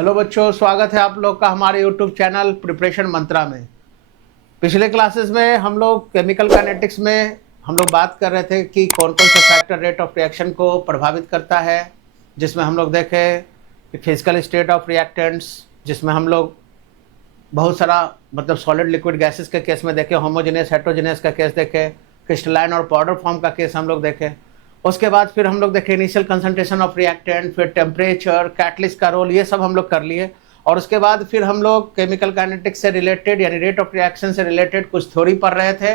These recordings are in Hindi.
हेलो बच्चों, स्वागत है आप लोग का हमारे यूट्यूब चैनल प्रिपरेशन मंत्रा में। पिछले क्लासेस में हम लोग केमिकल काइनेटिक्स में हम लोग बात कर रहे थे कि कौन कौन सा फैक्टर रेट ऑफ रिएक्शन को प्रभावित करता है, जिसमें हम लोग देखे कि फिजिकल स्टेट ऑफ रिएक्टेंट्स, जिसमें हम लोग बहुत सारा मतलब सॉलिड लिक्विड गैसेस के केस में देखे, होमोजेनियस हेट्रोजेनियस का केस देखे, क्रिस्टलाइन और पाउडर फॉर्म का केस हम लोग देखे। उसके बाद फिर हम लोग देखे इनिशियल कंसंट्रेशन ऑफ रिएक्टेंट, फिर टेम्परेचर, कैटलिस्ट का रोल, ये सब हम लोग कर लिए। और उसके बाद फिर हम लोग केमिकल काइनेटिक्स से रिलेटेड यानी रेट ऑफ रिएक्शन से रिलेटेड कुछ थ्योरी पढ़ रहे थे,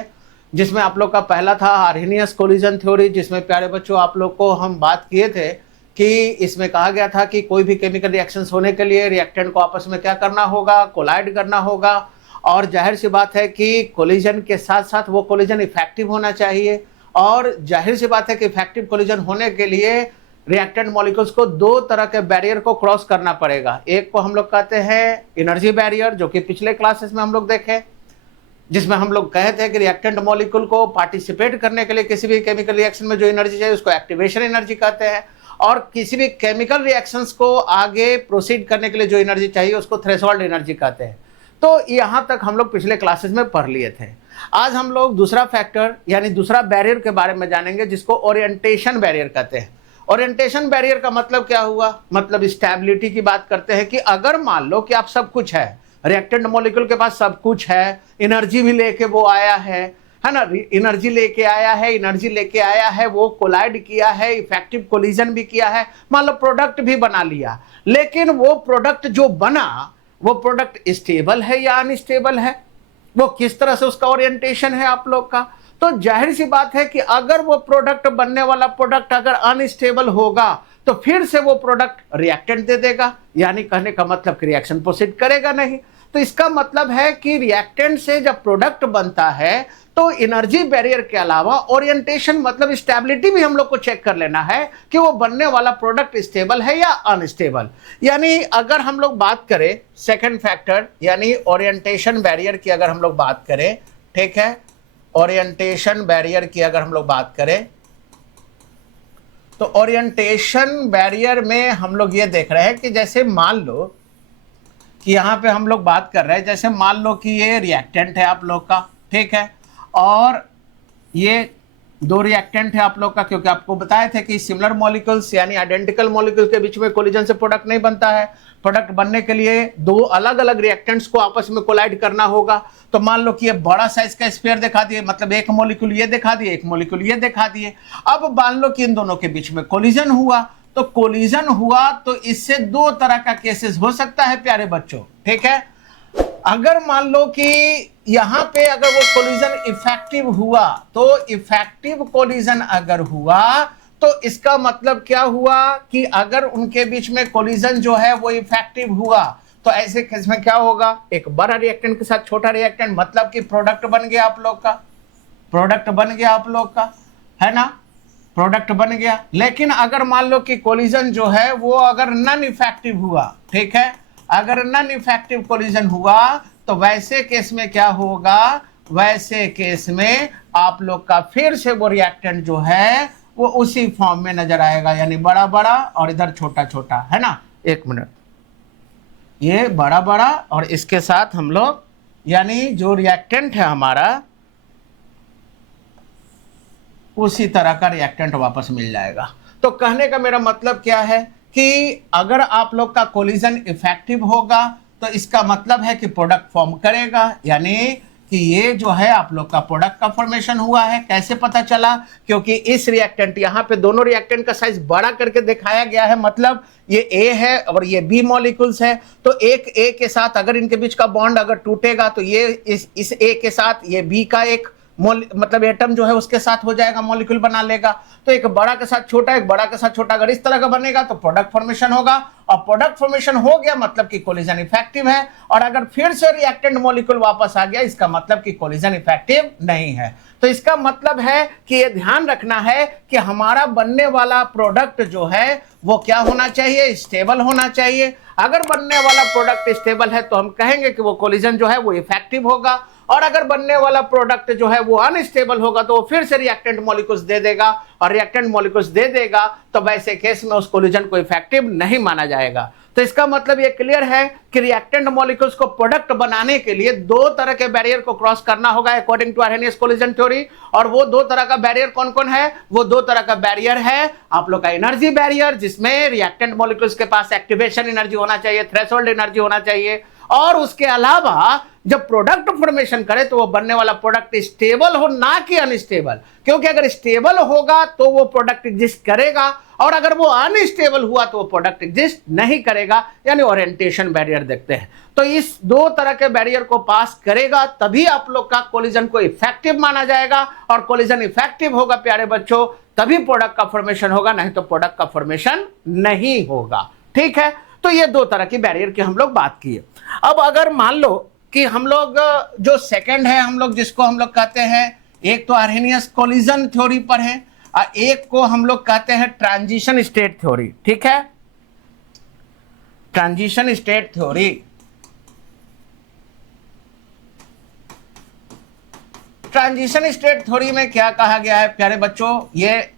जिसमें आप लोग का पहला था आर्हेनियस कोलिजन थ्योरी, जिसमें प्यारे बच्चों आप लोग को हम बात किए थे कि इसमें कहा गया था कि कोई भी केमिकल रिएक्शंस होने के लिए रिएक्टेंट को आपस में क्या करना होगा, कोलाइड करना होगा। और जाहिर सी बात है कि कोलिजन के साथ साथ वो कोलिजन इफेक्टिव होना चाहिए, और जाहिर सी बात है कि इफेक्टिव कोलिजन होने के लिए रिएक्टेंट मॉलिक्यूल्स को दो तरह के बैरियर को क्रॉस करना पड़ेगा। एक को हम लोग कहते हैं एनर्जी बैरियर, जो कि पिछले क्लासेस में हम लोग देखे, जिसमें हम लोग कहते हैं कि रिएक्टेंट मॉलिक्यूल को पार्टिसिपेट करने के लिए किसी भी केमिकल रिएक्शन में जो एनर्जी चाहिए उसको एक्टिवेशन एनर्जी कहते हैं, और किसी भी केमिकल रिएक्शंस को आगे प्रोसीड करने के लिए जो एनर्जी चाहिए उसको थ्रेशोल्ड एनर्जी कहते हैं। तो यहां तक हम लोग पिछले क्लासेस में पढ़ लिए थे। आज हम लोग दूसरा फैक्टर यानी दूसरा बैरियर के बारे में जानेंगे, जिसको ओरिएंटेशन बैरियर कहते हैं। ओरिएंटेशन बैरियर का मतलब क्या हुआ, मतलब स्टेबिलिटी की बात करते हैं कि अगर मान लो कि आप सब कुछ है, रिएक्टेंट मॉलिक्यूल के पास सब कुछ है, एनर्जी भी लेके वो आया है ना, एनर्जी लेके आया है, वो कोलाइड किया है, इफेक्टिव कोलिजन भी किया है, मान लो प्रोडक्ट भी बना लिया, लेकिन वो प्रोडक्ट जो बना वो प्रोडक्ट स्टेबल है या अनस्टेबल है, वो किस तरह से उसका ओरिएंटेशन है आप लोग का। तो जाहिर सी बात है कि अगर वो प्रोडक्ट बनने वाला प्रोडक्ट अगर अनस्टेबल होगा तो फिर से वो प्रोडक्ट रिएक्टेंट दे देगा, यानी कहने का मतलब कि रिएक्शन प्रोसीड करेगा नहीं। तो इसका मतलब है कि रिएक्टेंट से जब प्रोडक्ट बनता है तो एनर्जी बैरियर के अलावा ओरिएंटेशन मतलब स्टेबिलिटी भी हम लोग को चेक कर लेना है कि वो बनने वाला प्रोडक्ट स्टेबल है या अनस्टेबल। यानी अगर हम लोग बात करें सेकंड फैक्टर यानी ओरिएंटेशन बैरियर की अगर हम लोग बात करें, ठीक है, ओरिएंटेशन बैरियर की अगर हम लोग बात करें तो ओरिएंटेशन बैरियर में हम लोग ये देख रहे हैं कि जैसे मान लो कि यहाँ पे हम लोग बात कर रहे हैं, जैसे मान लो कि ये रिएक्टेंट है आप लोग का, ठीक है, और ये दो रिएक्टेंट है आप लोग का, क्योंकि आपको बताए थे कि सिमिलर मॉलिक्यूल्स यानी आइडेंटिकल मॉलिक्यूल के बीच में कोलिजन से प्रोडक्ट नहीं बनता है। प्रोडक्ट बनने के लिए दो अलग अलग रिएक्टेंट्स को आपस में कोलाइड करना होगा। तो मान लो कि ये बड़ा साइज का स्फीयर दिखा दिए, मतलब एक मॉलिक्यूल ये दिखा दिए, एक मॉलिक्यूल ये दिखा दिए। अब मान लो कि इन दोनों के बीच में कोलिजन हुआ, तो कोलिजन हुआ तो इससे दो तरह का केसेस हो सकता है प्यारे बच्चों, ठीक है। अगर मान लो कि यहां पे अगर वो कोलिजन इफेक्टिव हुआ, तो इफेक्टिव कोलिजन अगर हुआ तो इसका मतलब क्या हुआ कि अगर उनके बीच में कोलिजन जो है वो इफेक्टिव हुआ तो ऐसे केस में क्या होगा, एक बड़ा रिएक्टेंट के साथ छोटा रिएक्टेंट, मतलब कि प्रोडक्ट बन गया आप लोग का, प्रोडक्ट बन गया आप लोग का, है ना, प्रोडक्ट बन गया। लेकिन अगर मान लो कि कोलिजन जो है वो अगर नॉन इफेक्टिव हुआ, ठीक है, अगर नॉन इफेक्टिव कोलिजन हुआ तो वैसे केस में क्या होगा, वैसे केस में आप लोग का फिर से वो रिएक्टेंट जो है वो उसी फॉर्म में नजर आएगा, यानी बड़ा बड़ा और इधर छोटा छोटा, है ना। एक मिनट, ये बड़ा बड़ा और इसके साथ हम लोग यानी जो रिएक्टेंट है हमारा उसी तरह का रिएक्टेंट वापस मिल जाएगा। तो कहने का मेरा मतलब क्या है कि अगर आप लोग का कोलिजन इफेक्टिव होगा तो इसका मतलब है कि प्रोडक्ट फॉर्म करेगा, यानी कि ये जो है आप लोग का प्रोडक्ट का फॉर्मेशन हुआ है। कैसे पता चला, क्योंकि इस रिएक्टेंट यहाँ पे दोनों रिएक्टेंट का साइज बड़ा करके दिखाया गया है, मतलब ये ए है और ये बी मॉलिक्यूल्स है। तो एक ए के साथ अगर इनके बीच का बॉन्ड अगर टूटेगा तो ये इस ए के साथ ये बी का एक मतलब एटम जो है उसके साथ हो जाएगा, मॉलिक्यूल बना लेगा। तो एक बड़ा के साथ छोटा, एक बड़ा के साथ छोटा अगर इस तरह का बनेगा तो प्रोडक्ट फॉर्मेशन होगा, और प्रोडक्ट फॉर्मेशन हो गया मतलब कि कोलिजन इफेक्टिव है। और अगर फिर से रिएक्टेंट मॉलिक्यूल वापस आ गया इसका मतलब कि कोलिजन इफेक्टिव नहीं है। तो इसका मतलब है कि ये ध्यान रखना है कि हमारा बनने वाला प्रोडक्ट जो है वो क्या होना चाहिए, स्टेबल होना चाहिए। अगर बनने वाला प्रोडक्ट स्टेबल है तो हम कहेंगे कि वो कोलिजन जो है वो इफेक्टिव होगा, और अगर बनने वाला प्रोडक्ट जो है वो अनस्टेबल होगा तो वो फिर से रिएक्टेंट मॉलिक्यूल्स दे देगा, और रिएक्टेंट मॉलिक्यूल्स दे देगा तो वैसे केस में उस कोलिजन को इफेक्टिव नहीं माना जाएगा। तो इसका मतलब ये क्लियर है कि रिएक्टेंट मॉलिक्यूल्स को प्रोडक्ट बनाने के लिए दो तरह के बैरियर को क्रॉस करना होगा according to Arrhenius collision theory. और वो दो तरह का बैरियर कौन कौन है? वो दो तरह का बैरियर है आप लोग का एनर्जी बैरियर, जिसमें रिएक्टेंट मॉलिक्यूल्स के पास एक्टिवेशन एनर्जी होना चाहिए, थ्रेशोल्ड एनर्जी होना चाहिए, और उसके अलावा जब प्रोडक्ट फॉर्मेशन करे तो वो बनने वाला प्रोडक्ट स्टेबल हो, ना कि अनस्टेबल, क्योंकि अगर स्टेबल होगा तो वो प्रोडक्ट एग्जिस्ट करेगा, और अगर वो अनस्टेबल हुआ तो वो प्रोडक्ट एग्जिस्ट नहीं करेगा, यानी ओरिएंटेशन बैरियर देखते हैं। तो इस दो तरह के बैरियर को पास करेगा तभी आप लोग का कोलिजन को इफेक्टिव माना जाएगा, और कोलिजन इफेक्टिव होगा प्यारे बच्चों तभी प्रोडक्ट का फॉर्मेशन होगा, नहीं तो प्रोडक्ट का फॉर्मेशन नहीं होगा। ठीक है, तो ये दो तरह की बैरियर की हम लोग बात किए। अब अगर मान लो कि हम लोग जो सेकंड है हम लोग जिसको हम लोग कहते हैं, एक तो आर्हेनियस कोलिजन थ्योरी पर है और एक को हम लोग कहते हैं ट्रांजिशन स्टेट थ्योरी। ठीक है, transition state theory. Transition state theory में क्या कहा गया है प्यारे बच्चों, ये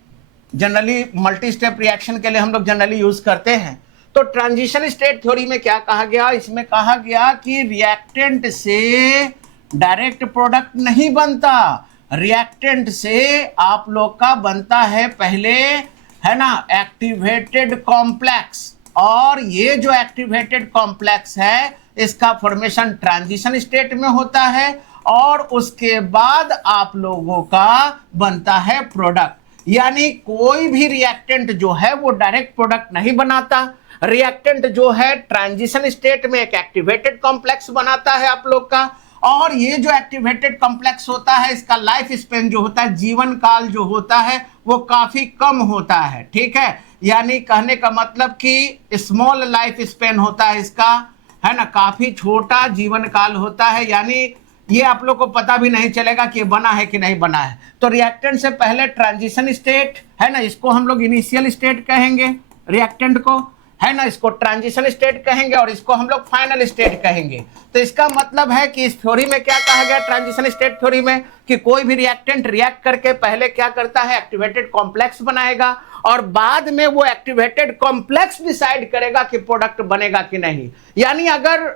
जनरली मल्टी स्टेप रिएक्शन के लिए हम लोग जनरली यूज करते हैं। तो ट्रांजिशन स्टेट थ्योरी में क्या कहा गया, इसमें कहा गया कि रिएक्टेंट से डायरेक्ट प्रोडक्ट नहीं बनता, रिएक्टेंट से आप लोग का बनता है पहले, है ना, एक्टिवेटेड कॉम्प्लेक्स, और ये जो एक्टिवेटेड कॉम्प्लेक्स है इसका फॉर्मेशन ट्रांजिशन स्टेट में होता है, और उसके बाद आप लोगों का बनता है प्रोडक्ट। यानी कोई भी रिएक्टेंट जो है वो डायरेक्ट प्रोडक्ट नहीं बनाता, रिएक्टेंट जो है ट्रांजिशन स्टेट में एक एक्टिवेटेड कॉम्प्लेक्स बनाता है आप लोग का, और ये जो एक्टिवेटेड कॉम्प्लेक्स होता है इसका लाइफ स्पेन जो होता है, जीवन काल जो होता है वो काफी कम होता है। ठीक है, यानी कहने का मतलब कि स्मॉल लाइफ स्पेन होता है इसका, है ना, काफी छोटा जीवन काल होता है, यानी ये आप लोग को पता भी नहीं चलेगा कि बना है कि नहीं बना है। तो रिएक्टेंट से पहले ट्रांजिशन स्टेट, है ना, इसको हम लोग इनिशियल स्टेट कहेंगे रिएक्टेंट को, है ना, इसको ट्रांजिशन स्टेट कहेंगे, और इसको हम लोग फाइनल स्टेट कहेंगे। तो इसका मतलब है कि इस थ्योरी में क्या कहा गया ट्रांजिशन स्टेट थ्योरी में, कि कोई भी रिएक्टेंट रिएक्ट करके पहले क्या करता है, एक्टिवेटेड कॉम्प्लेक्स बनाएगा, और बाद में वो एक्टिवेटेड कॉम्प्लेक्स डिसाइड करेगा कि प्रोडक्ट बनेगा कि नहीं। यानी अगर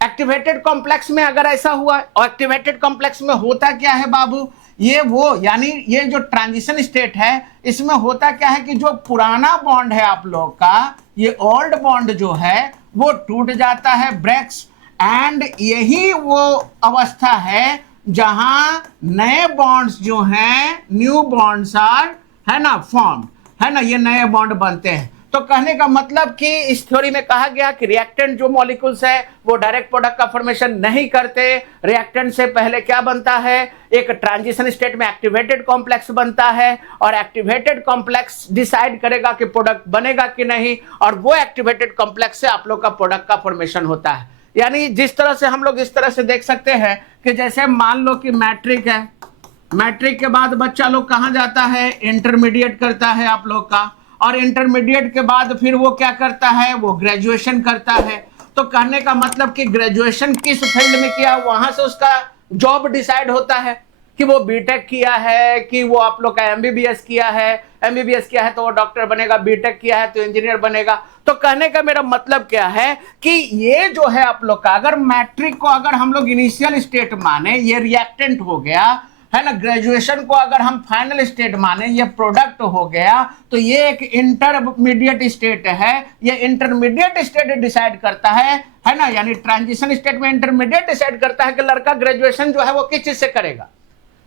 एक्टिवेटेड कॉम्प्लेक्स में अगर ऐसा हुआ, और एक्टिवेटेड कॉम्प्लेक्स में होता क्या है बाबू, ये वो, यानी ये जो ट्रांजिशन स्टेट है इसमें होता क्या है कि जो पुराना बॉन्ड है आप लोग का, ये ओल्ड बॉन्ड जो है वो टूट जाता है, ब्रेक्स, एंड यही वो अवस्था है जहां नए बॉन्ड्स जो हैं, न्यू बॉन्ड्स आर, है ना, फॉर्म, है ना, ये नए बॉन्ड बनते हैं। तो कहने का मतलब कि इस थ्योरी में कहा गया कि रिएक्टेंट जो मॉलिक्यूल्स है वो डायरेक्ट प्रोडक्ट का फॉर्मेशन नहीं करते, रिएक्टेंट से पहले क्या बनता है, एक ट्रांजिशन स्टेट में एक्टिवेटेड कॉम्प्लेक्स बनता है, और एक्टिवेटेड कॉम्प्लेक्स डिसाइड करेगा कि प्रोडक्ट बनेगा कि नहीं, और वो एक्टिवेटेड कॉम्प्लेक्स से आप लोग का प्रोडक्ट का फॉर्मेशन होता है। यानी जिस तरह से हम लोग इस तरह से देख सकते हैं कि जैसे मान लो कि मैट्रिक है, मैट्रिक के बाद बच्चा लोग कहाँ जाता है, इंटरमीडिएट करता है आप लोग का, और इंटरमीडिएट के बाद फिर वो क्या करता है, वो ग्रेजुएशन करता है। तो कहने का मतलब कि ग्रेजुएशन किस फील्ड में किया, वहां से उसका जॉब डिसाइड होता है कि वो बीटेक किया है, कि वो आप लोग का एमबीबीएस किया है, एमबीबीएस किया है तो वो डॉक्टर बनेगा, बीटेक किया है तो इंजीनियर बनेगा। तो कहने का मेरा मतलब क्या है कि ये जो है आप लोग का, अगर मैट्रिक को अगर हम लोग इनिशियल स्टेट माने, ये रिएक्टेंट हो गया, है ना, ग्रेजुएशन को अगर हम फाइनल स्टेट माने, ये प्रोडक्ट हो गया, तो ये एक इंटरमीडिएट स्टेट है। ये इंटरमीडिएट स्टेट डिसाइड करता है ना, यानी ट्रांजिशन स्टेट में इंटरमीडिएट डिसाइड करता है कि लड़का ग्रेजुएशन जो है वो किस चीज से करेगा,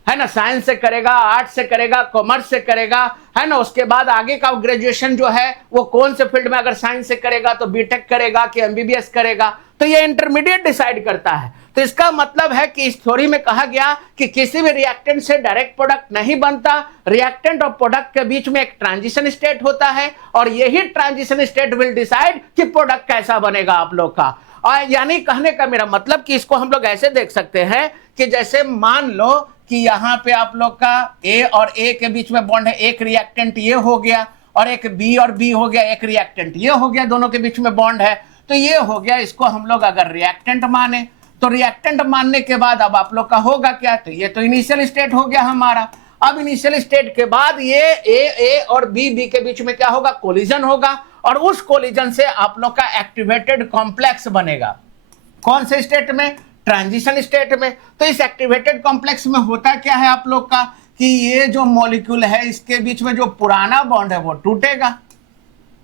है ना, साइंस से करेगा, आर्ट्स से करेगा, कॉमर्स से करेगा, है ना, उसके बाद आगे का ग्रेजुएशन जो है वो कौन से फील्ड में, अगर साइंस से करेगा तो बीटेक करेगा कि एमबीबीएस करेगा, तो ये इंटरमीडिएट डिसाइड करता है। तो इसका मतलब है कि इस थ्योरी में कहा गया कि किसी भी रिएक्टेंट से डायरेक्ट प्रोडक्ट नहीं बनता, रिएक्टेंट और प्रोडक्ट के बीच में एक ट्रांजिशन स्टेट होता है, और यही ट्रांजिशन स्टेट विल डिसाइड कि प्रोडक्ट कैसा बनेगा आप लोग का। और यानी कहने का मेरा मतलब कि इसको हम लोग ऐसे देख सकते हैं कि जैसे मान लो कि यहाँ पे आप लोग का ए और ए के बीच में बॉन्ड है, एक रिएक्टेंट ये हो गया, और एक बी और बी हो गया, एक रिएक्टेंट ये हो गया, दोनों के बीच में बॉन्ड है, तो ये हो गया, इसको हम लोग अगर रिएक्टेंट माने, तो रिएक्टेंट मानने के बाद अब आप लोग का होगा क्या, तो ये तो इनिशियल स्टेट हो गया हमारा। अब इनिशियल स्टेट के बाद ये ए और बी के बीच में क्या होगा, कोलिजन होगा, और उस कोलिजन से आप लोग का एक्टिवेटेड कॉम्प्लेक्स बनेगा। कौन से स्टेट में, ट्रांजिशन स्टेट में। तो इस एक्टिवेटेड कॉम्प्लेक्स में होता क्या है आप लोग का कि ये जो मॉलिक्यूल है इसके बीच में जो पुराना बॉन्ड है वो टूटेगा,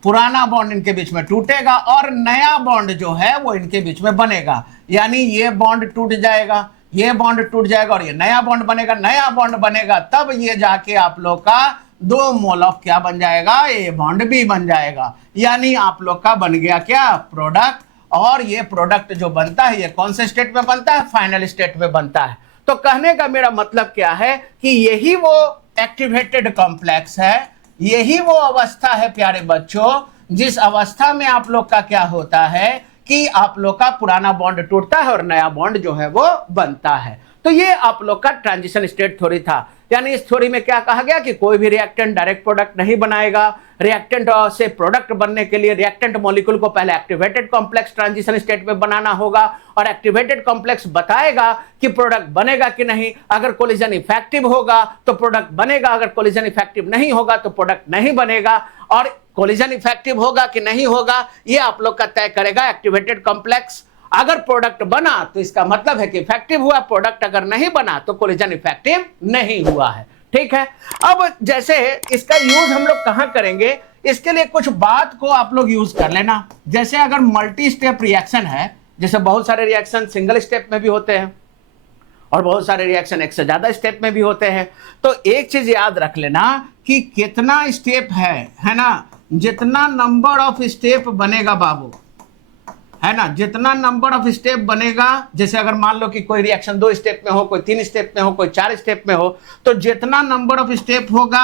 पुराना बॉन्ड इनके बीच में टूटेगा और नया बॉन्ड जो है वो इनके बीच में बनेगा। यानी ये बॉन्ड टूट जाएगा, ये बॉन्ड टूट जाएगा और ये नया बॉन्ड बनेगा, नया बॉन्ड बनेगा, तब ये जाके आप लोग का 2 मोल ऑफ क्या बन जाएगा, ए बॉन्ड बी बन जाएगा। यानी आप लोग का बन गया क्या, प्रोडक्ट। और ये प्रोडक्ट जो बनता है ये कौन से स्टेट में बनता है, फाइनल स्टेट में बनता है। तो कहने का मेरा मतलब क्या है कि यही वो एक्टिवेटेड कॉम्प्लेक्स है, यही वो अवस्था है प्यारे बच्चों, जिस अवस्था में आप लोग का क्या होता है कि आप लोग का पुराना बॉन्ड टूटता है और नया बॉन्ड जो है वो बनता है। तो ये आप लोग का ट्रांजिशन स्टेट थ्योरी था। यानी इस थ्योरी में क्या कहा गया कि कोई भी रिएक्टेंट डायरेक्ट प्रोडक्ट नहीं बनाएगा। रिएक्टेंट से प्रोडक्ट बनने के लिए रिएक्टेंट मॉलिक्यूल को पहले एक्टिवेटेड कॉम्प्लेक्स ट्रांजिशन स्टेट में बनाना होगा और एक्टिवेटेड कॉम्प्लेक्स बताएगा कि प्रोडक्ट बनेगा कि नहीं। अगर कोलिजन इफेक्टिव होगा तो प्रोडक्ट बनेगा, अगर कोलिजन इफेक्टिव नहीं होगा तो प्रोडक्ट नहीं बनेगा। और कोलिजन इफेक्टिव होगा कि नहीं होगा ये आप लोग का तय करेगा एक्टिवेटेड कॉम्प्लेक्स। अगर प्रोडक्ट बना तो इसका मतलब है कि इफेक्टिव हुआ, प्रोडक्ट अगर नहीं बना तो कोलिजन इफेक्टिव नहीं हुआ है। ठीक है। अब जैसे इसका यूज हम लोग कहां करेंगे, इसके लिए कुछ बात को आप लोग यूज कर लेना। जैसे अगर मल्टी स्टेप रिएक्शन है, जैसे बहुत सारे रिएक्शन सिंगल स्टेप में भी होते हैं और बहुत सारे रिएक्शन एक से ज्यादा स्टेप में भी होते हैं। तो एक चीज याद रख लेना कि कितना स्टेप है ना, जितना नंबर ऑफ स्टेप बनेगा बाबू, है ना, जितना नंबर ऑफ स्टेप बनेगा। जैसे अगर मान लो कि कोई रिएक्शन 2 स्टेप में हो, कोई 3 स्टेप में हो, कोई 4 स्टेप में हो, तो जितना नंबर ऑफ स्टेप होगा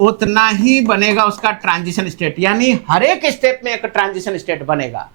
उतना ही बनेगा उसका ट्रांजिशन स्टेट। यानी हर एक स्टेप में एक ट्रांजिशन स्टेट बनेगा।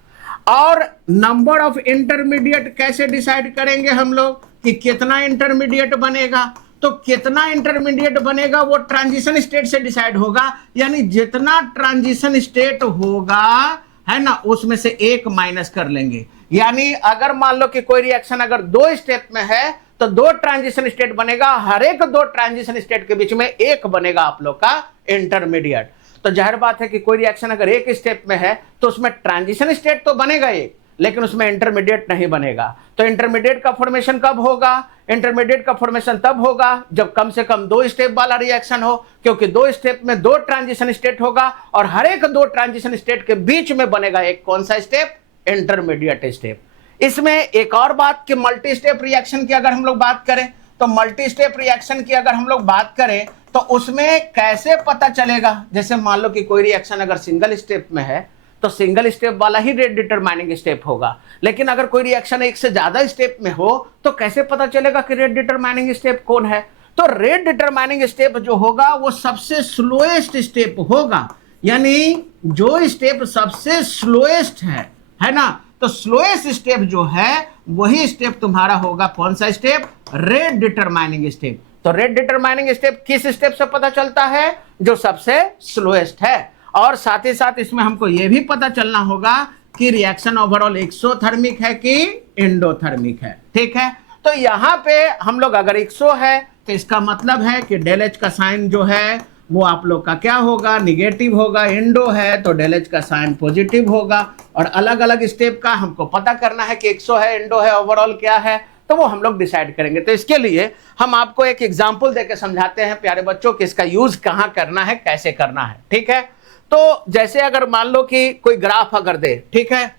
और नंबर ऑफ इंटरमीडिएट कैसे डिसाइड करेंगे हम लोग कि कितना इंटरमीडिएट बनेगा, तो कितना इंटरमीडिएट बनेगा वो ट्रांजिशन स्टेट से डिसाइड होगा। यानी जितना ट्रांजिशन स्टेट होगा, है ना, उसमें से एक माइनस कर लेंगे। यानी अगर मान लो कि कोई रिएक्शन अगर 2 स्टेप में है तो 2 ट्रांजिशन स्टेट बनेगा, हर एक 2 ट्रांजिशन स्टेट के बीच में एक बनेगा आप लोग का इंटरमीडिएट। तो जाहिर बात है कि कोई रिएक्शन अगर 1 स्टेप में है तो उसमें ट्रांजिशन स्टेट तो बनेगा एक, लेकिन उसमें इंटरमीडिएट नहीं बनेगा। तो इंटरमीडिएट का फॉर्मेशन कब होगा, इंटरमीडिएट का फॉर्मेशन तब होगा जब कम से कम 2 स्टेप वाला रिएक्शन हो, क्योंकि 2 स्टेप में 2 ट्रांजिशन स्टेट होगा और हर एक 2 ट्रांजिशन स्टेट के बीच में बनेगा एक कौन सा स्टेप, इंटरमीडिएट स्टेप। इसमें एक और बात कि मल्टी स्टेप रिएक्शन की अगर हम लोग बात करें, तो मल्टी स्टेप रिएक्शन की अगर हम लोग बात करें तो उसमें कैसे पता चलेगा। जैसे मान लो कि कोई रिएक्शन अगर सिंगल स्टेप में है तो सिंगल स्टेप वाला ही रेट डिटरमाइनिंग स्टेप होगा, लेकिन अगर कोई रिएक्शन एक से ज्यादा स्टेप में हो तो कैसे पता चलेगा कि रेट डिटरमाइनिंग स्टेप कौन है। तो रेट डिटरमाइनिंग स्टेप जो होगा वो सबसे स्लोएस्ट स्टेप होगा। यानी जो स्टेप सबसे स्लोएस्ट है ना, तो स्लोएस्ट स्टेप जो है वही स्टेप तुम्हारा होगा कौन सा स्टेप, रेट डिटरमाइनिंग स्टेप। तो रेट डिटरमाइनिंग स्टेप किस स्टेप से पता चलता है, जो सबसे स्लोएस्ट है। और साथ ही साथ इसमें हमको यह भी पता चलना होगा कि रिएक्शन ओवरऑल एक्सोथर्मिक है कि एंडोथर्मिक है। ठीक है। तो यहां पे हम लोग अगर एक्सो है तो इसका मतलब है कि डेल एच का साइन जो है वो आप लोग का क्या होगा, निगेटिव होगा। एंडो है तो डेल एच का साइन पॉजिटिव होगा। और अलग अलग स्टेप का हमको पता करना है कि एक्सो है, एंडो है, ओवरऑल क्या है, तो वो हम लोग डिसाइड करेंगे। तो इसके लिए हम आपको एक एग्जाम्पल देकर समझाते हैं प्यारे बच्चों कि इसका यूज कहां करना है, कैसे करना है। ठीक है। तो जैसे अगर मान लो कि कोई ग्राफ अगर दे, ठीक है,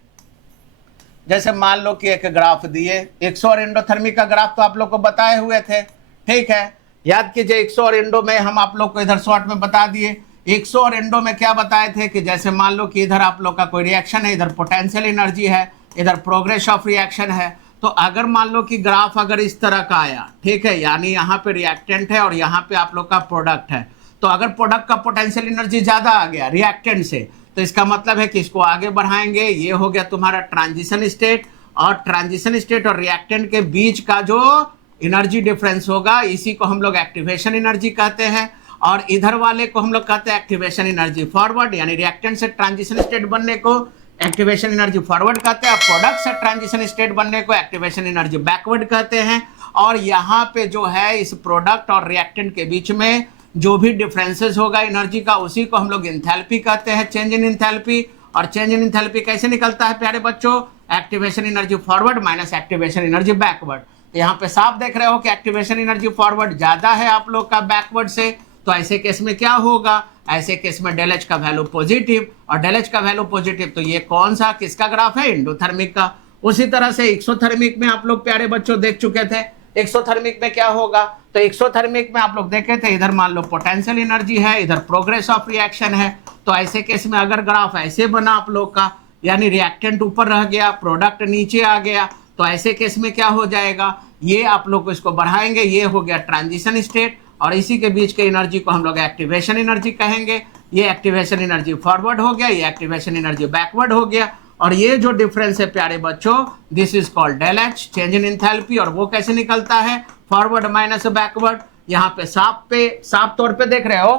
जैसे मान लो कि एक ग्राफ दिए, एक्सो और एंडोथर्मिक का ग्राफ तो आप लोग को बताए हुए थे। ठीक है। याद कीजिए एक्सो और एंडो में हम आप लोग को इधर शॉर्ट में बता दिए। एक्सो और एंडो में क्या बताए थे कि जैसे मान लो कि इधर आप लोग का कोई रिएक्शन है, इधर पोटेंशियल एनर्जी है, इधर प्रोग्रेस ऑफ रिएक्शन है। तो अगर मान लो कि ग्राफ अगर इस तरह का आया, ठीक है, यानी यहाँ पे रिएक्टेंट है और यहाँ पे आप लोग का प्रोडक्ट है, तो अगर प्रोडक्ट का पोटेंशियल एनर्जी ज्यादा आ गया रिएक्टेंट से, तो इसका मतलब है कि इसको आगे बढ़ाएंगे। ये हो गया तुम्हारा ट्रांजिशन स्टेट, और ट्रांजिशन स्टेट और रिएक्टेंट के बीच का जो एनर्जी डिफरेंस होगा इसी को हम लोग एक्टिवेशन एनर्जी कहते हैं। और इधर वाले को हम लोग कहते हैं एक्टिवेशन एनर्जी फॉरवर्ड। यानी रिएक्टेंट से ट्रांजिशन स्टेट बनने को एक्टिवेशन एनर्जी फॉरवर्ड कहते हैं, प्रोडक्ट से ट्रांजिशन स्टेट बनने को एक्टिवेशन एनर्जी बैकवर्ड कहते हैं। और यहाँ पे जो है इस प्रोडक्ट और रिएक्टेंट के बीच में जो भी डिफरेंसेस होगा एनर्जी का, उसी को हम लोग इंथैल्पी कहते हैं, चेंज इन इंथैल्पी। और चेंज इन इंथैल्पी कैसे निकलता है प्यारे बच्चों? Activation energy forward minus activation energy backward. तो यहाँ पे साफ देख रहे हो कि एक्टिवेशन एनर्जी फॉरवर्ड ज्यादा है आप लोग का बैकवर्ड से, तो ऐसे केस में क्या होगा? ऐसे केस में डेल एच का वैल्यू पॉजिटिव, और डेल एच का वैल्यू पॉजिटिव तो ये कौन सा किसका ग्राफ है? एंडोथर्मिक का। उसी तरह से एक्सोथर्मिक में आप लोग प्यारे बच्चों देख चुके थे, एक्सोथर्मिक में क्या होगा? तो एक्सोथर्मिक में आप लोग देखे थे, इधर मान लो पोटेंशियल एनर्जी है, इधर प्रोग्रेस ऑफ रिएक्शन है। तो ऐसे केस में अगर ग्राफ ऐसे बना आप लोग का, यानी रिएक्टेंट ऊपर रह गया, प्रोडक्ट नीचे आ गया, तो ऐसे केस में क्या हो जाएगा? ये आप लोग को इसको बढ़ाएंगे, ये हो गया ट्रांजिशन स्टेट, और इसी के बीच के एनर्जी को हम लोग एक्टिवेशन एनर्जी कहेंगे। ये एक्टिवेशन एनर्जी फॉरवर्ड हो गया, ये एक्टिवेशन एनर्जी बैकवर्ड हो गया। और ये जो डिफरेंस है प्यारे बच्चों, this is called del H, change in enthalpy. और वो कैसे निकलता है? Forward minus backward. यहाँ पे साफ तौर पे देख रहे हो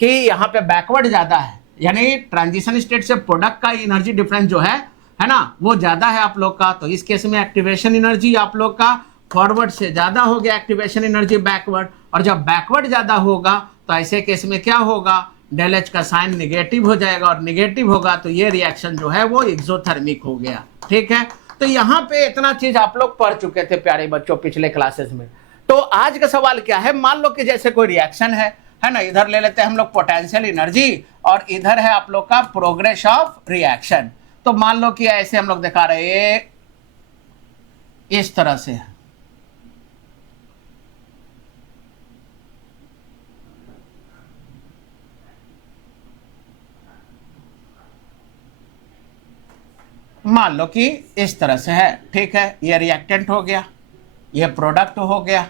कि यहाँ पे बैकवर्ड ज्यादा है, यानी ट्रांजिशन स्टेट से प्रोडक्ट का एनर्जी डिफरेंस जो है ना, वो ज्यादा है आप लोग का। तो इस केस में एक्टिवेशन एनर्जी आप लोग का फॉरवर्ड से ज्यादा हो गया, एक्टिवेशन एनर्जी बैकवर्ड। और जब बैकवर्ड ज्यादा होगा तो ऐसे केस में क्या होगा? डेल एच का साइन निगेटिव हो जाएगा, और निगेटिव होगा तो ये रिएक्शन जो है वो एक्सोथर्मिक हो गया। ठीक है, तो यहाँ पे इतना चीज आप लोग पढ़ चुके थे प्यारे बच्चों पिछले क्लासेस में। तो आज का सवाल क्या है? मान लो कि जैसे कोई रिएक्शन है ना, इधर ले लेते हैं हम लोग पोटेंशियल एनर्जी, और इधर है आप लोग का प्रोग्रेस ऑफ रिएक्शन। तो मान लो कि ऐसे हम लोग दिखा रहे हैं, इस तरह से मान लो कि इस तरह से है। ठीक है, ये रिएक्टेंट हो गया, ये प्रोडक्ट हो गया।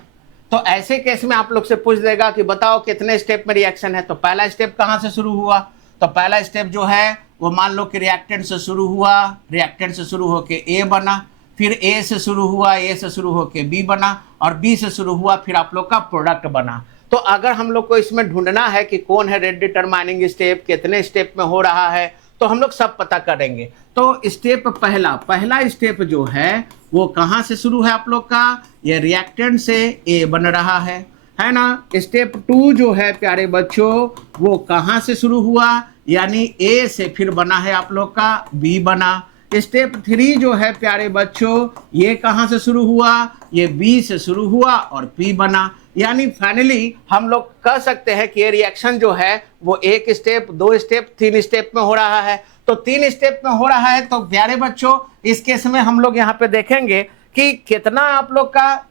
तो ऐसे केस में आप लोग से पूछ देगा कि बताओ कितने स्टेप में रिएक्शन है। तो पहला स्टेप कहां से शुरू हुआ? तो पहला स्टेप जो है वो मान लो कि रिएक्टेंट से शुरू हुआ, रिएक्टेंट से शुरू होके ए बना, फिर ए से शुरू हुआ, ए से शुरू होके बी बना, और बी से शुरू हुआ, फिर आप लोग का प्रोडक्ट बना। तो अगर हम लोग को इसमें ढूंढना है कि कौन है रेट डिटरमाइनिंग स्टेप, कितने स्टेप में हो रहा है, तो हम लोग सब पता करेंगे। तो स्टेप पहला स्टेप जो है वो कहां से शुरू है आप लोग का? ये रिएक्टेंट से ए बन रहा है ना। स्टेप 2 जो है प्यारे बच्चों वो कहां से शुरू हुआ? यानी ए से फिर बना है आप लोग का बी बना। स्टेप 3 जो है प्यारे बच्चों, ये कहां से शुरू हुआ? ये बी से शुरू हुआ और पी बना। यानी फाइनली हम लोग कह सकते हैं कि ये रिएक्शन जो है वो 1 स्टेप, 2 स्टेप, 3 स्टेप में हो रहा है। तो 3 स्टेप में हो रहा है। तो प्यारे बच्चों इस केस में हम लोग यहाँ पे देखेंगे कि कितना आप लोग का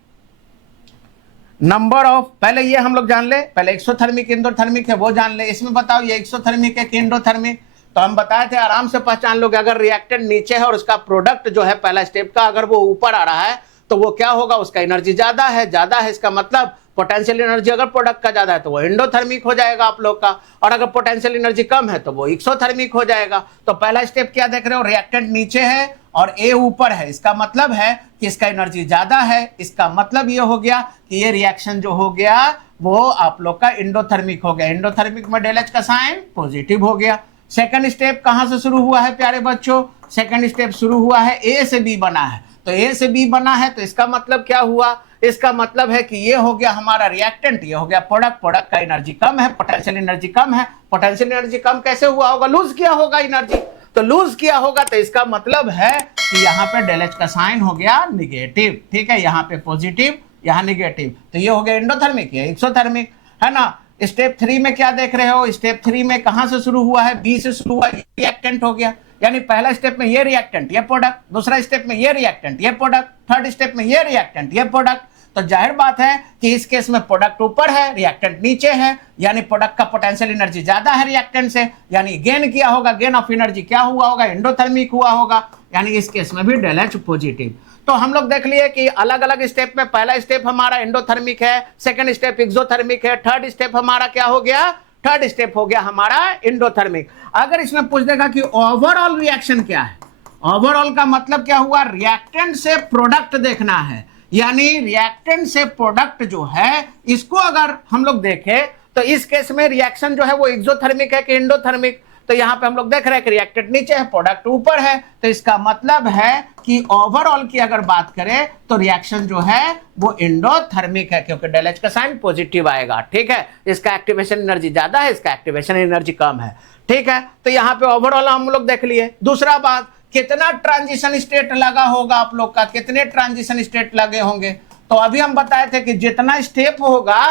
नंबर ऑफ, पहले ये हम लोग जान ले, पहले एक्सोथर्मिक एंडोथर्मिक है वो जान ले। इसमें बताओ ये एक्सोथर्मिक है कि एंडोथर्मिक? तो हम बताए थे आराम से पहचान लोगे, अगर रिएक्टेंट नीचे है और उसका प्रोडक्ट जो है पहला स्टेप का अगर वो ऊपर आ रहा है तो वो क्या होगा? उसका एनर्जी ज्यादा है इसका मतलब पोटेंशियल एनर्जी अगर प्रोडक्ट का ज्यादा है तो वो एंडोथर्मिक हो जाएगा आप लोग का, और अगर पोटेंशियल एनर्जी कम है तो वो एक्सोथर्मिक हो जाएगा। तो पहला स्टेप क्या देख रहे हो? रिएक्टेंट नीचे है और ए ऊपर है, इसका मतलब है कि इसका एनर्जी ज्यादा है। इसका मतलब ये हो गया कि ये रिएक्शन जो हो गया वो आप लोग का एंडोथर्मिक हो गया। एंडोथर्मिक में डेल एच का साइन पॉजिटिव हो गया। सेकंड स्टेप कहां से शुरू हुआ है प्यारे बच्चों? सेकंड स्टेप शुरू हुआ है ए से बी बना है। तो ए से बी बना है तो इसका मतलब क्या हुआ? इसका मतलब है कि ये हो गया हमारा रिएक्टेंट, ये हो गया प्रोडक्ट। प्रोडक्ट का एनर्जी कम है, पोटेंशियल एनर्जी कम है। पोटेंशियल एनर्जी कम कैसे हुआ होगा? लूज किया होगा एनर्जी। तो लूज किया होगा तो इसका मतलब है कि यहाँ पे डेल एच का साइन हो गया निगेटिव। ठीक है, यहाँ पे पॉजिटिव, यहाँ निगेटिव। तो ये हो गया एंडोथर्मिक, ये एक्सोथर्मिक है ना। स्टेप 3 में क्या देख रहे हो? स्टेप 3 में कहां से शुरू हुआ है? बी से शुरू हुआ, रिएक्टेंट हो गया। यानी पहला स्टेप में ये रिएक्टेंट, ये प्रोडक्ट, दूसरा स्टेप में ये रिएक्टेंट, ये प्रोडक्ट, थर्ड स्टेप में ये रिएक्टेंट, ये प्रोडक्ट। तो जाहिर बात है कि इस केस में प्रोडक्ट ऊपर है, रिएक्टेंट नीचे है, यानी प्रोडक्ट का पोटेंशियल एनर्जी ज्यादा है रिएक्टेंट से, यानी गेन किया होगा। गेन ऑफ एनर्जी क्या हुआ होगा? एंडोथर्मिक हुआ होगा, यानी इस केस में भी डेल एच पॉजिटिव। तो हम लोग देख लिए कि अलग अलग स्टेप में पहला स्टेप हमारा एंडोथर्मिक है, सेकंड स्टेप एक्सोथर्मिक है, थर्ड स्टेप हमारा क्या हो गया? थर्ड स्टेप हो गया हमारा एंडोथर्मिक। अगर इसमें पूछ देगा कि ओवरऑल रिएक्शन क्या है, ओवरऑल का मतलब क्या हुआ? रिएक्टेंट से प्रोडक्ट देखना है, यानी रिएक्टेंट से प्रोडक्ट जो है इसको अगर हम लोग देखें तो इस केस में रिएक्शन जो है वो एक्सोथर्मिक है कि एंडोथर्मिक? तो यहाँ पे हम लोग देख रहे हैं कि रिएक्टेंट नीचे है, प्रोडक्ट ऊपर है, तो इसका मतलब है कि ओवरऑल की अगर बात करें तो रिएक्शन जो है वो एंडोथर्मिक है, क्योंकि डेल एच का साइन पॉजिटिव आएगा। ठीक है, इसका एक्टिवेशन एनर्जी ज्यादा है, इसका एक्टिवेशन एनर्जी कम है। ठीक है, तो यहाँ पे ओवरऑल हम लोग देख लिए। दूसरा बात, कितना ट्रांजिशन स्टेट लगा होगा आप लोग का, कितने ट्रांजिशन स्टेट लगे होंगे? तो अभी हम बताए थे कि जितना स्टेप होगा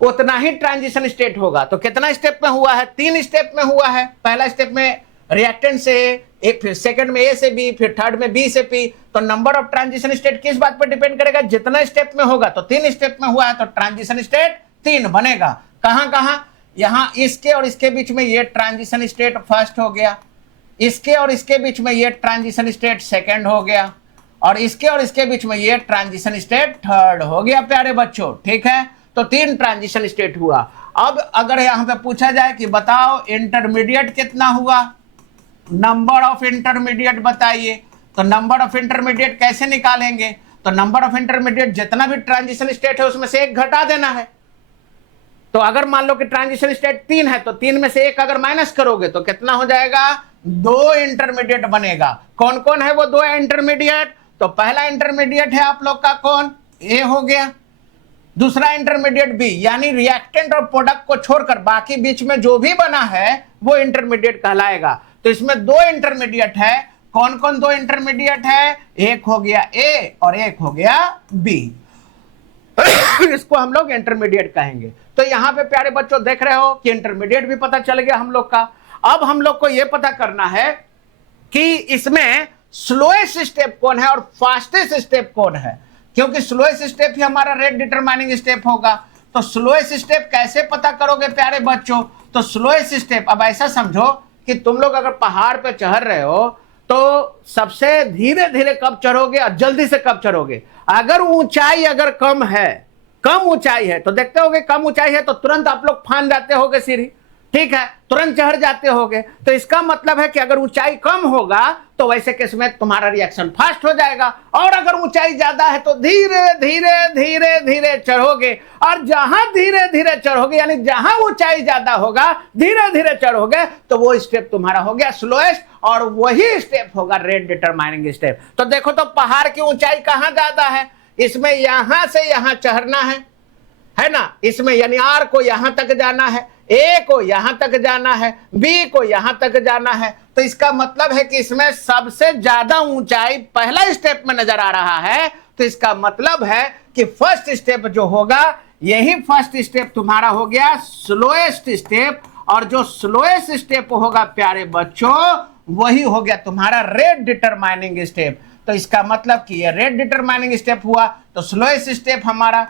उतना ही ट्रांजिशन स्टेट होगा। तो कितना स्टेप में हुआ है? 3 स्टेप में हुआ है। पहला स्टेप में रिएक्टेंट से ए, फिर सेकंड में ए से बी, फिर थर्ड में बी से पी। तो नंबर ऑफ ट्रांजिशन स्टेट किस बात पर डिपेंड करेगा? जितना स्टेप में होगा। तो 3 स्टेप में हुआ है तो ट्रांजिशन स्टेट 3 बनेगा। कहां कहां? यहां इसके और इसके बीच में ये ट्रांजिशन स्टेट फर्स्ट हो गया, इसके और इसके बीच में ये ट्रांजिशन स्टेट सेकंड हो गया, और इसके और इसके बीच में ये ट्रांजिशन स्टेट थर्ड हो गया प्यारे बच्चों। ठीक है, तो 3 ट्रांजिशन स्टेट हुआ। अब अगर यहां पे पूछा जाए कि बताओ इंटरमीडिएट कितना हुआ, नंबर ऑफ इंटरमीडिएट बताइए, तो नंबर ऑफ इंटरमीडिएट कैसे निकालेंगे? तो नंबर ऑफ इंटरमीडिएट जितना भी ट्रांजिशन स्टेट है उसमें से 1 घटा देना है। तो अगर मान लो कि ट्रांजिशन स्टेट 3 है तो 3 में से 1 अगर माइनस करोगे तो कितना हो जाएगा? 2 इंटरमीडिएट बनेगा। कौन कौन है वो 2 इंटरमीडिएट? तो पहला इंटरमीडिएट है आप लोग का कौन? ए हो गया। दूसरा इंटरमीडिएट बी, यानी रिएक्टेंट और प्रोडक्ट को छोड़कर बाकी बीच में जो भी बना है वो इंटरमीडिएट कहलाएगा। तो इसमें 2 इंटरमीडिएट है। कौन कौन 2 इंटरमीडिएट है? एक हो गया ए और एक हो गया बी। इसको हम लोग इंटरमीडिएट कहेंगे। तो यहां पे प्यारे बच्चों देख रहे हो कि इंटरमीडिएट भी पता चल गया हम लोग का। अब हम लोग को यह पता करना है कि इसमें स्लोएस्ट स्टेप कौन है और फास्टेस्ट स्टेप कौन है, क्योंकि स्लोएस्ट स्टेप ही हमारा रेट डिटरमाइनिंग स्टेप होगा। तो स्लोएस्ट स्टेप कैसे पता करोगे प्यारे बच्चों? तो स्लोएस्ट स्टेप, अब ऐसा समझो कि तुम लोग अगर पहाड़ पे चढ़ रहे हो तो सबसे धीरे धीरे कब चढ़ोगे और जल्दी से कब चढ़ोगे? अगर ऊंचाई अगर कम है, कम ऊंचाई है, तो देखते होगे कम ऊंचाई है तो तुरंत आप लोग फान जाते होगे सीढ़ी। ठीक है, तुरंत चढ़ जाते होगे। तो इसका मतलब है कि अगर ऊंचाई कम होगा तो वैसे केस में तुम्हारा रिएक्शन फास्ट हो जाएगा, और अगर ऊंचाई ज्यादा है तो धीरे धीरे धीरे धीरे चढ़ोगे। और जहां धीरे धीरे चढ़ोगे, यानी जहां ऊंचाई ज्यादा होगा धीरे धीरे चढ़ोगे, तो वो स्टेप तुम्हारा हो गया स्लोएस्ट, और वही स्टेप होगा रेट डिटरमाइनिंग स्टेप। तो देखो तो पहाड़ की ऊंचाई कहां ज्यादा है? इसमें यहां से यहां चढ़ना है ना, इसमें यानी आर को यहां तक जाना है, ए को यहां तक जाना है, बी को यहां तक जाना है। तो इसका मतलब है कि इसमें सबसे ज्यादा ऊंचाई पहला स्टेप में नजर आ रहा है। तो इसका मतलब है कि फर्स्ट स्टेप जो होगा, यही फर्स्ट स्टेप तुम्हारा हो गया स्लोएस्ट स्टेप, और जो स्लोएस्ट स्टेप होगा प्यारे बच्चों वही हो गया तुम्हारा रेट डिटरमाइनिंग स्टेप। तो इसका मतलब कि ये रेट डिटरमाइनिंग स्टेप हुआ। तो स्लोएस्ट स्टेप हमारा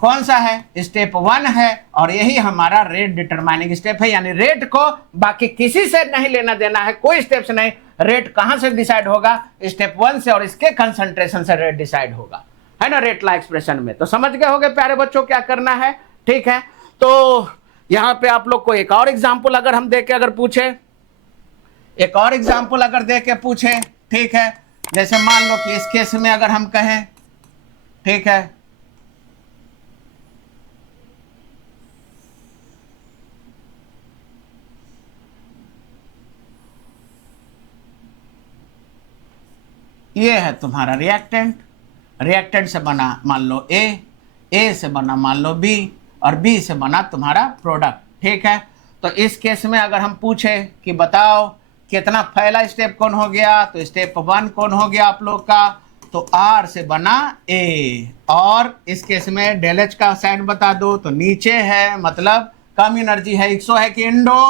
कौन सा है? स्टेप 1 है, और यही हमारा रेट डिटरमाइनिंग स्टेप है। यानी रेट को बाकी किसी से नहीं लेना देना है, कोई स्टेप से नहीं। रेट कहां से डिसाइड होगा? स्टेप 1 से, और इसके कंसंट्रेशन से रेट डिसाइड होगा, है ना, रेट ला एक्सप्रेशन में। तो समझ गए होगे प्यारे बच्चों क्या करना है। ठीक है, तो यहां पे आप लोग को एक और एग्जाम्पल अगर हम देके अगर पूछे, एक और एग्जाम्पल अगर देके पूछे, ठीक है, जैसे मान लो कि इस केस में अगर हम कहें, ठीक है, ये है तुम्हारा रिएक्टेंट, रिएक्टेंट से बना मान लो ए से बना मान लो बी, और बी से बना तुम्हारा प्रोडक्ट। ठीक है, तो इस केस में अगर हम पूछे कि बताओ कितना पहला स्टेप कौन हो गया, तो स्टेप 1 कौन हो गया आप लोग का? तो आर से बना ए, और इस केस में डेल एच का साइन बता दो, तो नीचे है मतलब कम एनर्जी है, एक्सो है कि इंडो?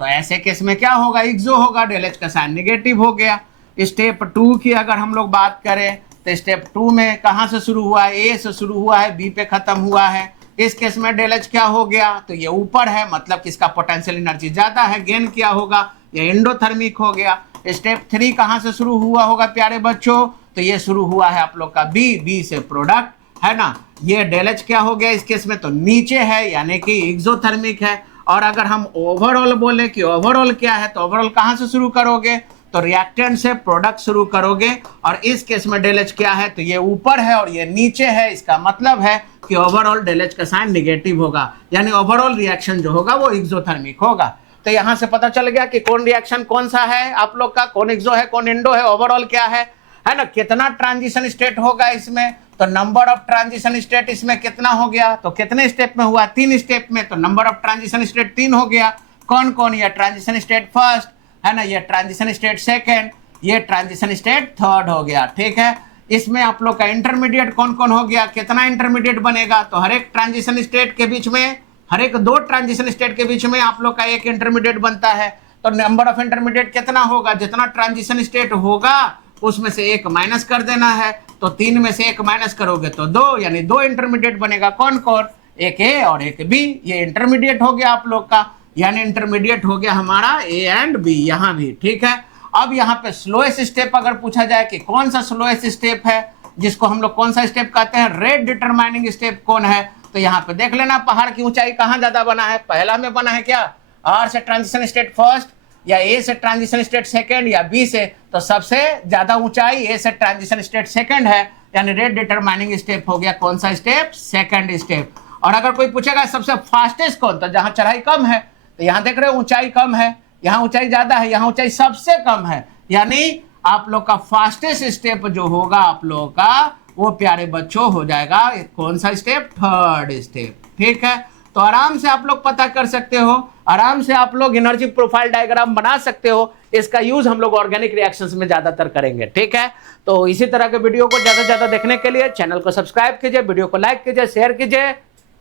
तो ऐसे केस में क्या होगा? एक्सो होगा, डेल एच का साइन नेगेटिव हो गया। स्टेप 2 की अगर हम लोग बात करें तो स्टेप 2 में कहां से शुरू हुआ है? ए से शुरू हुआ है, बी पे खत्म हुआ है। इस केस में डेल एच क्या हो गया? तो ये ऊपर है, मतलब कि इसका पोटेंशियल एनर्जी ज्यादा है, गेन क्या होगा? ये एंडोथर्मिक हो गया। स्टेप 3 कहां से शुरू हुआ होगा प्यारे बच्चों? तो ये शुरू हुआ है आप लोग का बी से प्रोडक्ट, है ना। ये डेल एच क्या हो गया इस केस में? तो नीचे है, यानी कि एक्सोथर्मिक है। और अगर हम ओवरऑल बोले कि ओवरऑल क्या है, तो ओवरऑल कहां से शुरू करोगे? तो रिएक्टेंट से प्रोडक्ट शुरू करोगे, और इस केस में डेल एच क्या है? तो ये ऊपर है और ये नीचे है। इसका मतलब है कि ओवरऑल डेल एच का साइन नेगेटिव होगा, यानी ओवरऑल रिएक्शन जो होगा वो एक्सोथर्मिक होगा। तो यहाँ से पता चल गया कि कौन रिएक्शन कौन सा है आप लोग का, कौन एक्सो है कौन एंडो है, ओवरऑल क्या है ना, कितना ट्रांजिशन स्टेट होगा इसमें, तो नंबर ऑफ ट्रांजिशन स्टेट इसमें कितना हो गया, तो कितने स्टेप में हुआ, 3 स्टेप में, तो नंबर ऑफ ट्रांजिशन स्टेट 3 हो गया। कौन कौन, ये ट्रांजिशन स्टेट फर्स्ट है ना, ये ट्रांजिशन स्टेट सेकेंड, ये ट्रांजिशन स्टेट थर्ड हो गया। ठीक है, इसमें आप लोग का इंटरमीडिएट कौन कौन हो गया, कितना इंटरमीडिएट बनेगा, तो हर एक ट्रांजिशन स्टेट के बीच में, हर एक 2 ट्रांजिशन स्टेट के बीच में आप लोग का एक इंटरमीडिएट बनता है। तो नंबर ऑफ इंटरमीडिएट कितना होगा, जितना ट्रांजिशन स्टेट होगा उसमें से 1 माइनस कर देना है, तो 3 में से 1 माइनस करोगे तो 2, यानी 2 इंटरमीडिएट बनेगा। कौन कौन, एक ए और एक बी, ये इंटरमीडिएट हो गया आप लोग का, यानी इंटरमीडिएट हो गया हमारा ए एंड बी यहाँ भी। ठीक है, अब यहाँ पे स्लोएस्ट स्टेप अगर पूछा जाए कि कौन सा स्लोएस्ट स्टेप है, जिसको हम लोग कौन सा स्टेप कहते हैं, रेट डिटरमाइनिंग स्टेप कौन है, तो यहाँ पे देख लेना पहाड़ की ऊंचाई कहाँ ज्यादा बना है, पहला में बना है क्या, आर से ट्रांजिशन स्टेट फर्स्ट, या ए से ट्रांजिशन स्टेट सेकंड, या बी से, तो सबसे ज्यादा ऊंचाई ए से ट्रांजिशन स्टेट सेकंड है, यानी रेट डिटरमाइनिंग स्टेप हो गया कौन सा स्टेप, सेकंड स्टेप। और अगर कोई पूछेगा सबसे फास्टेस्ट कौन, तो जहां चढ़ाई कम है, तो यहाँ देख रहे हो ऊंचाई कम है, यहाँ ऊंचाई ज्यादा है, यहाँ ऊंचाई सबसे कम है, यानी आप लोग का फास्टेस्ट स्टेप जो होगा आप लोगों का वो प्यारे बच्चों हो जाएगा कौन सा स्टेप, थर्ड स्टेप। ठीक है, तो आराम से आप लोग पता कर सकते हो, आराम से आप लोग एनर्जी प्रोफाइल डायग्राम बना सकते हो। इसका यूज हम लोग ऑर्गेनिक रिएक्शंस में ज्यादातर करेंगे। ठीक है, तो इसी तरह के वीडियो को ज्यादा से ज्यादा देखने के लिए चैनल को सब्सक्राइब कीजिए, वीडियो को लाइक कीजिए, शेयर कीजिए।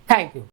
Thank you.